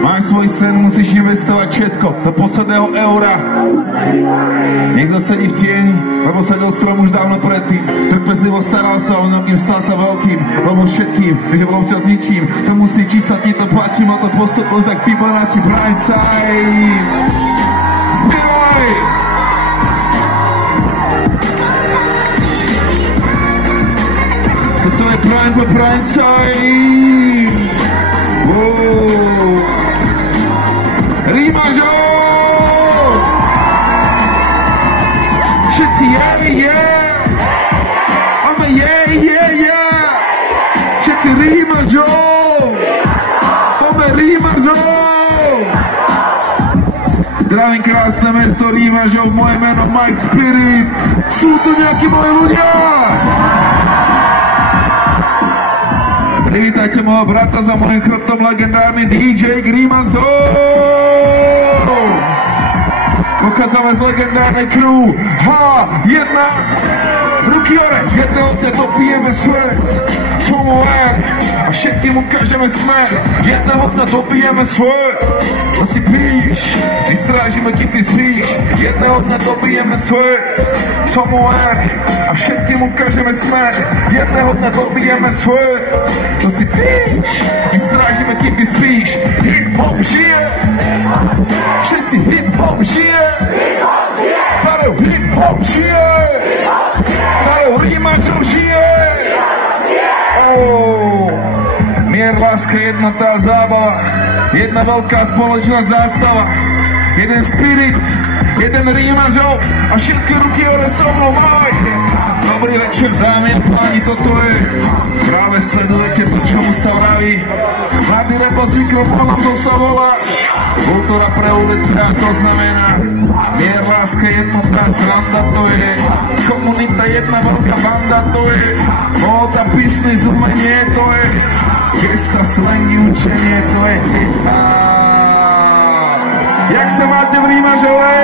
Máš svoj sen, musíš investovať všetko do posledného eura. Niekto sedí v tieni, lebo sedel strom už dávno predtým. Trpezlivo staral sa o mnohým, stal sa veľkým, lebo všetkým, že bol občas ničím. To musí, či sa ti to páči, má to postupnosť, tak Fibonacci prime time. Spievaj! To je prime po prime time. Rímažo! Všetci Ame Všetci Rímažo! Ome Rímažo! Zdravím krásne mesto Rímažov, moje meno Mike Spirit. Sú tu nejakí moji ľudia? Privítajte môjho brata za mojim chrbtom, legendárny DJ Grimazo! Pochádzame z legendárnej crew H1. Ruky hore, jedného dňa dopijeme svet. Tomu len a všetkým ukážeme smer. Jedného dňa dopijeme svet. To si píš, my strážime, kým ty spíš. Jedného dňa dopijeme svet. Tomu len a všetkým ukážeme smer. Jedného dňa dopijeme svet. To si píš, my strážime, kým ty spíš. Hip-hop žije. Všetci hip-hop žije. Farel hip-hop žije. Farel Rímažov žije. Mier, láska, jednota, zábava. Jedna veľká spoločná zástava. Jeden spirit, jeden Rímažov a všetky ruky hore so mnou maj. Dobrý večer, dámy a páni, toto je. Práve sledujete to, čomu sa vraví. Mladý rebo s mikrofónom, to sa volá. Kultúra pre ulice, a to znamená mier, láska, jednota, sranda, to je. Komunita, jedna veľká banda, to je. Móda, business, umenie, to je. Gesta, slangy, učenie, to je. Jak sa máte v Rímažove?